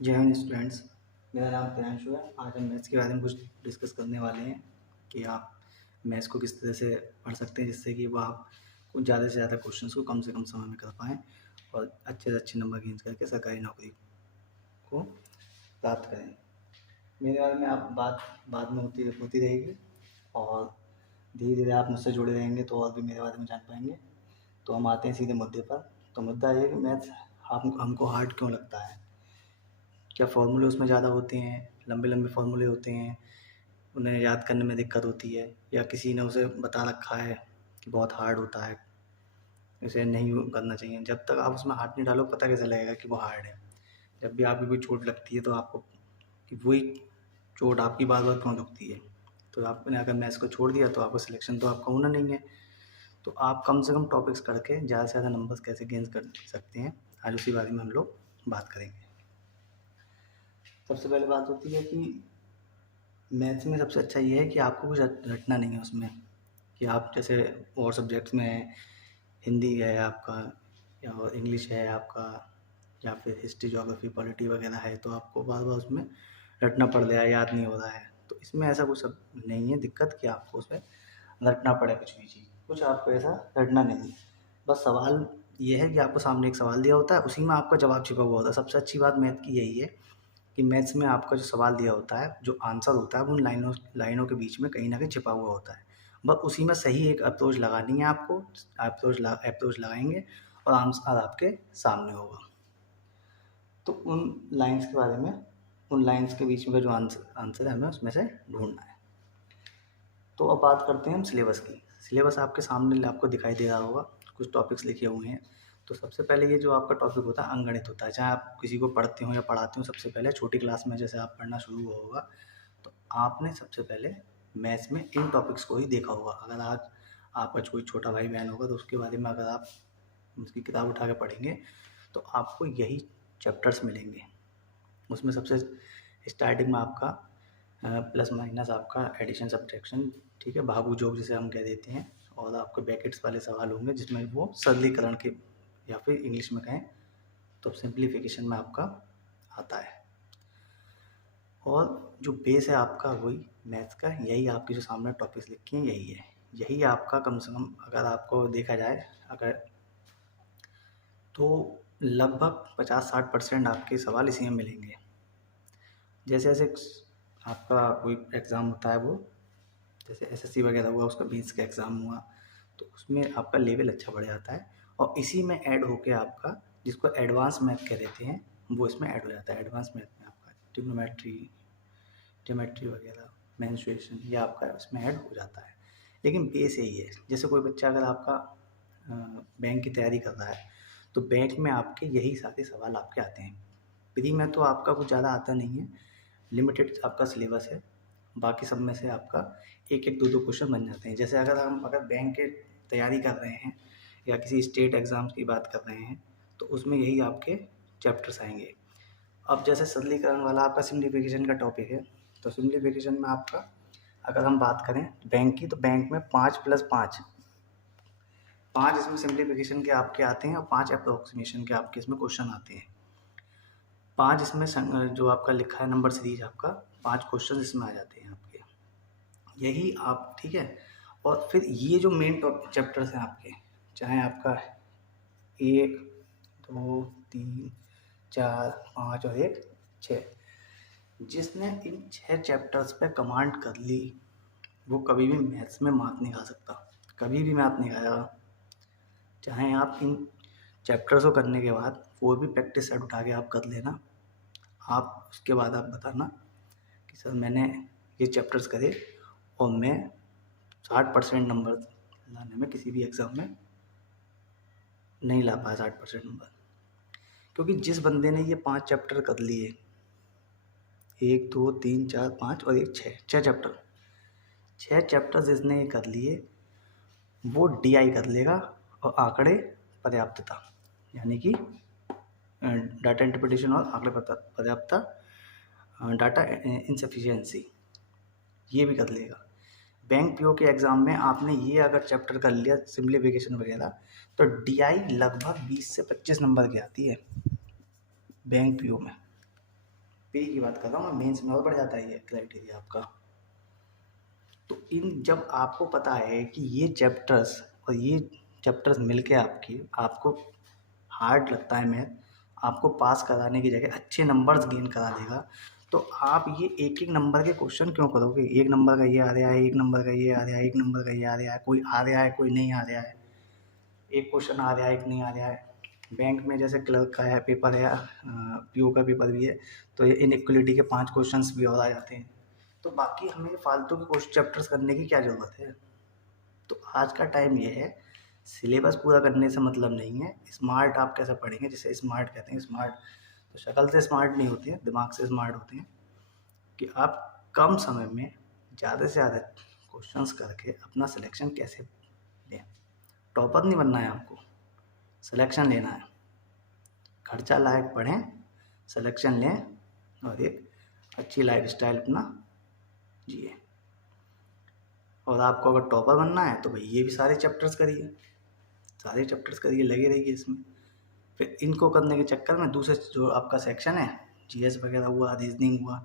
जय हिंद स्टूडेंट्स। मेरा नाम प्रियांशु है। आज हम मैथ्स के बारे में कुछ डिस्कस करने वाले हैं कि आप मैथ्स को किस तरह से पढ़ सकते हैं जिससे कि वो आप कुछ ज़्यादा से ज़्यादा क्वेश्चंस को कम से कम समय में कर पाएँ और अच्छे से अच्छे नंबर गेन करके सरकारी नौकरी को प्राप्त करें। मेरे बारे में आप बात बाद में होती रहेगी और धीरे धीरे आप मुझसे जुड़े रहेंगे तो और भी मेरे बारे में जान पाएंगे। तो हम आते हैं सीधे मुद्दे पर। तो मुद्दा ये है कि मैथ्स हमको हार्ड क्यों लगता है। क्या फ़ॉर्मूले उसमें ज़्यादा होते हैं, लंबे लंबे फ़ॉर्मूले होते हैं, उन्हें याद करने में दिक्कत होती है, या किसी ने उसे बता रखा है कि बहुत हार्ड होता है, इसे नहीं करना चाहिए। जब तक आप उसमें हाथ नहीं डालो पता कैसे लगेगा कि वो हार्ड है। जब भी आपकी कोई चोट लगती है तो आपको कि वही चोट आपकी बार बार क्यों लगती है। तो आपने अगर मैथ्स को छोड़ दिया तो आपका सिलेक्शन तो आपका होना नहीं है। तो आप कम से कम टॉपिक्स करके ज़्यादा से ज़्यादा नंबर्स कैसे गेन कर सकते हैं, आज उसी बारे में हम लोग बात करेंगे। सबसे पहले बात होती है कि मैथ्स में सबसे अच्छा ये है कि आपको कुछ रटना नहीं है उसमें, कि आप जैसे और सब्जेक्ट्स में हिंदी है आपका या और इंग्लिश है आपका या फिर हिस्ट्री ज्योग्राफी पॉलिटी वगैरह है तो आपको बार बार उसमें रटना पड़ रहा है, याद नहीं हो रहा है। तो इसमें ऐसा कुछ सब नहीं है दिक्कत कि आपको उसमें रटना पड़े कुछ भी चीज़, कुछ आपको ऐसा रटना नहीं है। बस सवाल ये है कि आपको सामने एक सवाल दिया होता है, उसी में आपका जवाब छिपा हुआ होता है। सबसे अच्छी बात मैथ की यही है कि मैथ्स में आपका जो सवाल दिया होता है, जो आंसर होता है वो उन लाइनों के बीच में कहीं न कहीं छिपा हुआ होता है। बस उसी में सही एक अप्रोच लगानी है आपको, अप्रोच लगाएँगे और आंसर आपके सामने होगा। तो उन लाइन्स के बीच में जो आंसर है हमें उसमें से ढूँढना है। तो अब बात करते हैं हम सिलेबस की। सिलेबस आपके सामने आपको दिखाई दे रहा होगा, कुछ टॉपिक्स लिखे हुए हैं। तो सबसे पहले ये जो आपका टॉपिक होता है अंकगणित होता है, चाहे आप किसी को पढ़ते हो या पढ़ाते हो। सबसे पहले छोटी क्लास में जैसे आप पढ़ना शुरू हुआ होगा तो आपने सबसे पहले मैथ्स में इन टॉपिक्स को ही देखा होगा। अगर आज आपका कोई छोटा भाई बहन होगा तो उसके बारे में अगर आप उसकी किताब उठा के पढ़ेंगे तो आपको यही चैप्टर्स मिलेंगे। उसमें सबसे स्टार्टिंग में आपका प्लस माइनस, आपका एडिशन सब्ट्रैक्शन, ठीक है, भागू जोड़ जिसे हम कह देते हैं, और आपके ब्रैकेट्स वाले सवाल होंगे जिसमें वो सरलीकरण के या फिर इंग्लिश में कहें तो सिंप्लीफिकेशन में आपका आता है। और जो बेस है आपका वही मैथ्स का, यही आपके जो सामने टॉपिक्स लिखे हैं यही है। यही आपका कम से कम अगर आपको देखा जाए अगर तो लगभग 50-60% आपके सवाल इसी में मिलेंगे। जैसे जैसे आपका कोई एग्ज़ाम होता है, वो जैसे एसएससी वगैरह हुआ, उसका मेंस का एग्ज़ाम हुआ, तो उसमें आपका लेवल अच्छा बढ़ जाता है और इसी में ऐड होके आपका जिसको एडवांस मैथ कह देते हैं वो इसमें ऐड हो जाता है। एडवांस मैथ में आपका ट्रिग्नोमेट्री, ज्योमेट्री वगैरह, मेंसुरेशन, ये आपका इसमें ऐड हो जाता है। लेकिन बेस यही है। जैसे कोई बच्चा अगर आपका बैंक की तैयारी कर रहा है तो बैंक में आपके यही सारे सवाल आपके आते हैं। प्री में तो आपका कुछ ज़्यादा आता नहीं है, लिमिटेड आपका सिलेबस है, बाकी सब में से आपका एक एक दो दो क्वेश्चन बन जाते हैं। जैसे अगर बैंक के तैयारी कर रहे हैं या किसी स्टेट एग्ज़ाम्स की बात कर रहे हैं तो उसमें यही आपके चैप्टर्स आएंगे। अब जैसे सरलीकरण वाला आपका सिम्प्लीफिकेशन का टॉपिक है, तो सिम्प्लीफिकेशन में आपका अगर हम बात करें बैंक की तो बैंक में 5+5 5 इसमें सिम्प्लीफिकेशन के आपके आते हैं और 5 अप्रोक्सीमेशन के आपके इसमें क्वेश्चन आते हैं। 5 इसमें जो आपका लिखा है नंबर सीरीज आपका 5 क्वेश्चन इसमें आ जाते हैं आपके, यही आप, ठीक है। और फिर ये जो मेन चैप्टर्स हैं आपके, चाहे आपका 1 2 3 4 5 और 1 6, जिसने इन 6 चैप्टर्स पे कमांड कर ली वो कभी भी मैथ्स में मात नहीं खा सकता, कभी भी मात नहीं खाएगा। चाहे आप इन चैप्टर्स को करने के बाद कोई भी प्रैक्टिस सेट उठा के आप कर लेना, आप उसके बाद आप बताना कि सर मैंने ये चैप्टर्स करे और मैं 60% नंबर लाने में किसी भी एग्ज़ाम में नहीं ला पाया 60% नंबर। क्योंकि जिस बंदे ने ये 5 चैप्टर कर लिए, 1 2 3 4 5 और 1 6 चैप्टर, 6 चैप्टर जिसने ये कर लिए वो DI कर लेगा। और आंकड़े पर्याप्तता यानी कि डाटा इंटरप्रिटेशन और आंकड़े पर्याप्तता, डाटा इनसफिशिएंसी, ये भी कर लेगा। बैंक पीओ के एग्ज़ाम में आपने ये अगर चैप्टर कर लिया सिम्प्लीफिकेशन वगैरह तो DI लगभग 20 से 25 नंबर की आती है बैंक पीओ में। प्री की बात कर रहा हूँ मैं, मेंस में और बढ़ जाता है ये क्राइटेरिया आपका। तो इन जब आपको पता है कि ये चैप्टर्स और ये चैप्टर्स मिलके आपको हार्ड लगता है मैथ, आपको पास कराने की जगह अच्छे नंबर्स गेन करा देगा, तो आप ये एक एक नंबर के क्वेश्चन क्यों करोगे? एक नंबर का ये आ रहा है, एक नंबर का ये आ रहा है, एक नंबर का ये आ रहा है, कोई आ रहा है कोई नहीं आ रहा है, एक क्वेश्चन आ रहा है एक नहीं आ रहा है। बैंक में जैसे क्लर्क का है पेपर है, पीओ का पेपर भी है, तो ये इनइक्वलिटी के 5 क्वेश्चंस भी और आ जाते हैं। तो बाकी हमें फालतू के क्वेश्चन चैप्टर्स करने की क्या ज़रूरत है? तो आज का टाइम ये है, सिलेबस पूरा करने से मतलब नहीं है, स्मार्ट आप कैसे पढ़ेंगे, जिसे स्मार्ट कहते हैं। स्मार्ट तो शक्ल से स्मार्ट नहीं होते हैं, दिमाग से स्मार्ट होते हैं, कि आप कम समय में ज़्यादा से ज़्यादा क्वेश्चंस करके अपना सिलेक्शन कैसे लें। टॉपर नहीं बनना है आपको, सिलेक्शन लेना है। खर्चा लायक पढ़ें, सिलेक्शन लें और एक अच्छी लाइफस्टाइल अपना जिए। और आपको अगर टॉपर बनना है तो भाई ये भी सारे चैप्टर्स करिए, सारे चैप्टर्स करिए, लगे रहिए इसमें। फिर इनको करने के चक्कर में दूसरे जो आपका सेक्शन है, जीएस वगैरह हुआ, रीजनिंग हुआ,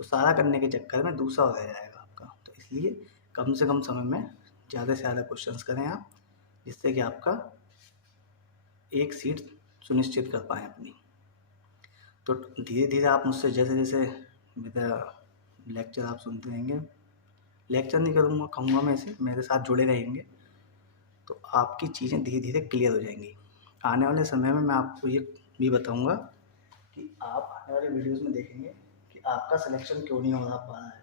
तो सारा करने के चक्कर में दूसरा हो जाएगा आपका। तो इसलिए कम से कम समय में ज़्यादा से ज़्यादा क्वेश्चंस करें आप, जिससे कि आपका एक सीट सुनिश्चित कर पाएँ अपनी। तो धीरे धीरे आप मुझसे जैसे जैसे मेरा लेक्चर आप सुनते रहेंगे, लेक्चर नहीं करूँगा, कहूँगा मैं इसे, मेरे साथ जुड़े रहेंगे, तो आपकी चीज़ें धीरे धीरे क्लियर हो जाएंगी। आने वाले समय में मैं आपको ये भी बताऊँगा कि आप आने वाले वीडियोज़ में देखेंगे कि आपका सिलेक्शन क्यों नहीं हो पा रहा है,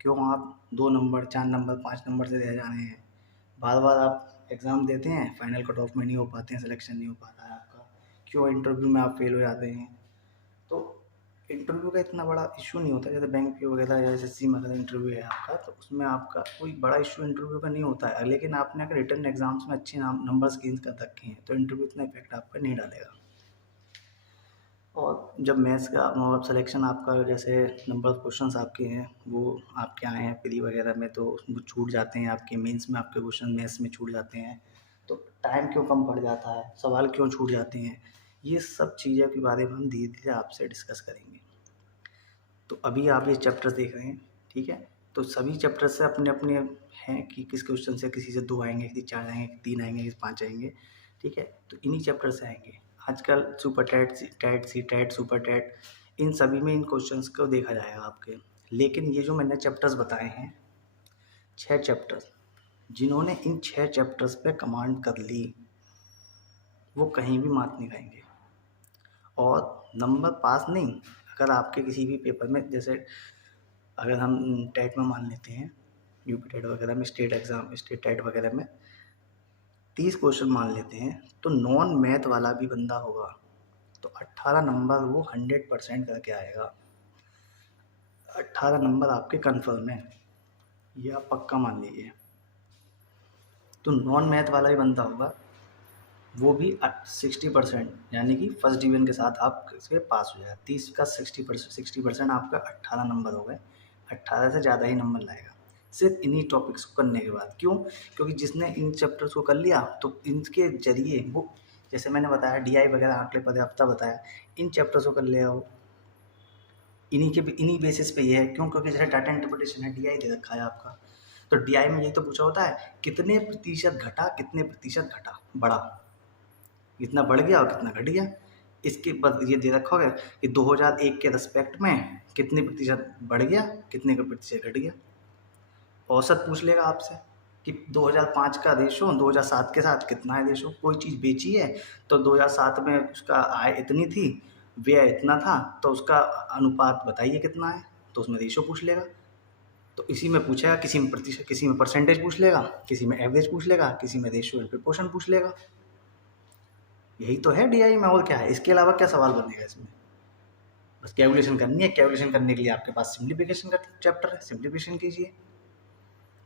क्यों आप 2 नंबर 4 नंबर 5 नंबर से रह जा रहे हैं, बार बार आप एग्ज़ाम देते हैं, फाइनल कट ऑफ में नहीं हो पाते हैं, सिलेक्शन नहीं हो पाता है आपका, क्यों इंटरव्यू में आप फेल हो जाते हैं। तो इंटरव्यू का इतना बड़ा इशू नहीं होता, जैसे बैंक पी वगैरह या एसएससी में अगर इंटरव्यू है आपका, तो उसमें आपका कोई बड़ा इशू इंटरव्यू का नहीं होता है। लेकिन आपने अगर रिटन एग्जाम्स में अच्छे नंबर्स गेन कर रखे हैं तो इंटरव्यू इतना इफेक्ट आप पर नहीं डालेगा। और जब मैथ्स का मतलब सिलेक्शन आपका, जैसे नंबर ऑफ क्वेश्चंस आपके हैं वो आपके आए हैं प्री वगैरह में, तो वो छूट जाते हैं आपके मेंस में, आपके क्वेश्चन मैथ्स में छूट जाते हैं, तो टाइम क्यों कम पड़ जाता है, सवाल क्यों छूट जाते हैं, ये सब चीज़ों के बारे में हम धीरे धीरे आपसे डिस्कस करेंगे। तो अभी आप ये चैप्टर देख रहे हैं, ठीक है, तो सभी चैप्टर से अपने अपने हैं कि किस क्वेश्चन से किसी से 2 आएंगे, किसी 4 आएंगे, 3 आएंगे, किसी 5 आएंगे, ठीक है। तो इन्हीं चैप्टर से आएंगे। आजकल सुपर टैट, टैट सी टैट, सुपर टैट, इन सभी में इन क्वेश्चंस को देखा जाएगा आपके। लेकिन ये जो मैंने चैप्टर्स बताए हैं, 6 चैप्टर्स, जिन्होंने इन 6 चैप्टर्स पे कमांड कर ली, वो कहीं भी मात नहीं खाएंगे। और नंबर पास नहीं, अगर आपके किसी भी पेपर में, जैसे अगर हम टेट में मान लेते हैं, यूपी टेट वगैरह में, स्टेट एग्ज़ाम, स्टेट टेट वगैरह में 30 क्वेश्चन मान लेते हैं, तो नॉन मैथ वाला भी बंदा होगा तो 18 नंबर वो 100% करके आएगा। 18 नंबर आपके कन्फर्म है, ये आप पक्का मान लीजिए। तो नॉन मैथ वाला भी बंदा होगा, वो भी 60%, यानी कि फर्स्ट डिवीजन के साथ आप इसके पास हो जाएगा। 30 का 60% आपका 18 नंबर हो गए, 18 से ज़्यादा ही नंबर लाएगा सिर्फ इन्हीं टॉपिक्स को करने के बाद। क्यों? क्योंकि जिसने इन चैप्टर्स को कर लिया, तो इनके जरिए वो, जैसे मैंने बताया DI वगैरह आंकड़े पर्याप्ता बताया, इन चैप्टर्स को कर लिया वो, इन्हीं बेसिस पे ये है। क्यों? क्योंकि जैसे डाटा इंटरप्रिटेशन है, DI दे रखा है आपका, तो DI में यही तो पूछा होता है, कितने प्रतिशत घटा, कितने प्रतिशत घटा बढ़ा, कितना बढ़ गया और कितना घट गया। इसके बाद ये दे रखा होगा कि 2001 के रिस्पेक्ट में कितने प्रतिशत बढ़ गया, कितने का प्रतिशत घट गया। औसत पूछ लेगा आपसे कि 2005 का रेशो 2007 के साथ कितना है रेशो। कोई चीज़ बेची है तो 2007 में उसका आय इतनी थी, व्यय इतना था, तो उसका अनुपात बताइए कितना है, तो उसमें रेशो पूछ लेगा। तो इसी में पूछेगा, किसी में प्रतिशत, किसी में परसेंटेज पूछ लेगा, किसी में एवरेज पूछ लेगा, किसी में रेशो एंड प्रोपोर्शन पूछ लेगा। यही तो है DI में, और क्या है? इसके अलावा क्या सवाल बनेगा इसमें? बस कैलकुलेशन करनी है। कैलकुलेशन करने के लिए आपके पास सिंप्लीफिकेशन का चैप्टर है, सिंप्लीफिकेशन कीजिए।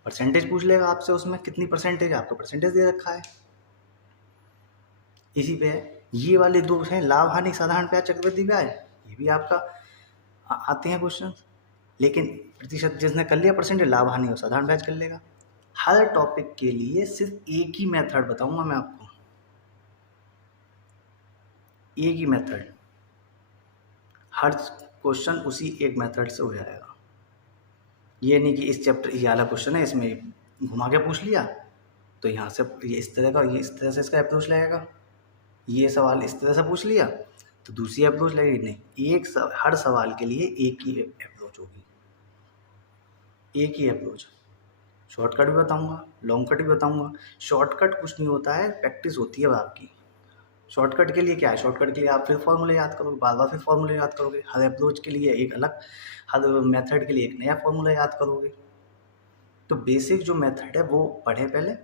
परसेंटेज पूछ लेगा आपसे, उसमें कितनी परसेंटेज, आपको परसेंटेज दे रखा है, इसी पे है। ये वाले 2 हैं, लाभ हानि साधारण ब्याज चक्रवृद्धि ब्याज, ये भी आपका आते हैं क्वेश्चन। लेकिन प्रतिशत जिसने कर लिया परसेंटेज, लाभ हानि और साधारण ब्याज कर लेगा। हर टॉपिक के लिए सिर्फ एक ही मेथड बताऊंगा मैं आपको, एक ही मेथड, हर क्वेश्चन उसी एक मेथड से हो जाएगा। ये नहीं कि इस चैप्टर ये वाला क्वेश्चन है, इसमें घुमा के पूछ लिया तो यहाँ से ये इस तरह का, ये इस तरह से इसका अप्रोच लगेगा, ये सवाल इस तरह से पूछ लिया तो दूसरी अप्रोच लगेगी। नहीं, हर सवाल के लिए एक ही अप्रोच होगी, एक ही अप्रोच। शॉर्टकट भी बताऊंगा, लॉन्ग कट भी बताऊंगा। शॉर्टकट कुछ नहीं होता है, प्रैक्टिस होती है अब आपकी। शॉर्टकट के लिए क्या है, शॉर्टकट के लिए आप फिर फॉर्मूले याद करोगे, बार बार फिर फॉर्मूले याद करोगे। हर अप्रोच के लिए एक अलग, हर मेथड के लिए एक नया फॉर्मूला याद करोगे। तो बेसिक जो मेथड है वो पढ़े पहले,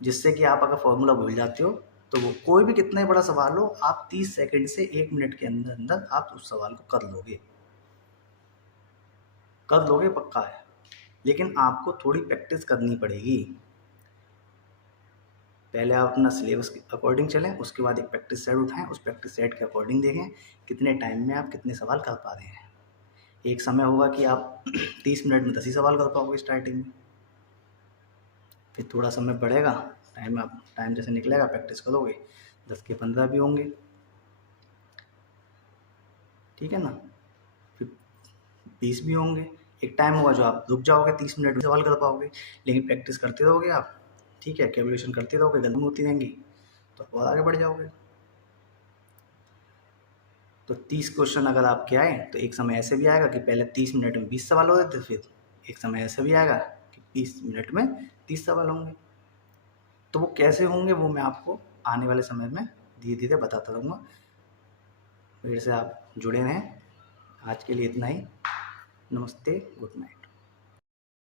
जिससे कि आप अगर फॉर्मूला भूल जाते हो तो वो कोई भी कितना ही बड़ा सवाल हो, आप 30 सेकंड से 1 मिनट के अंदर अंदर आप उस सवाल को कर लोगे, पक्का है। लेकिन आपको थोड़ी प्रैक्टिस करनी पड़ेगी। पहले आप अपना सिलेबस के अकॉर्डिंग चलें, उसके बाद एक प्रैक्टिस सेट उठाएं, उस प्रैक्टिस सेट के अकॉर्डिंग देखें कितने टाइम में आप कितने सवाल कर पा रहे हैं। एक समय होगा कि आप 30 मिनट में 10 ही सवाल कर पाओगे स्टार्टिंग में, फिर थोड़ा समय बढ़ेगा, टाइम जैसे निकलेगा प्रैक्टिस करोगे 10 के 15 भी होंगे, ठीक है ना, फिर 20 भी होंगे। एक टाइम होगा जो आप रुक जाओगे, 30 मिनट में सवाल कर पाओगे, लेकिन प्रैक्टिस करते रहोगे आप, ठीक है, कैलकुलेशन करते रहोगे, गलती होती रहेंगी तो और आगे बढ़ जाओगे। तो 30 क्वेश्चन अगर आपके आए तो एक समय ऐसे भी आएगा कि पहले 30 मिनट में 20 सवाल होते थे, फिर एक समय ऐसे भी आएगा कि 20 मिनट में 30 सवाल होंगे। तो वो कैसे होंगे वो मैं आपको आने वाले समय में धीरे धीरे बताता रहूँगा। मेरे से आप जुड़े रहें। आज के लिए इतना ही। नमस्ते, गुड नाइट।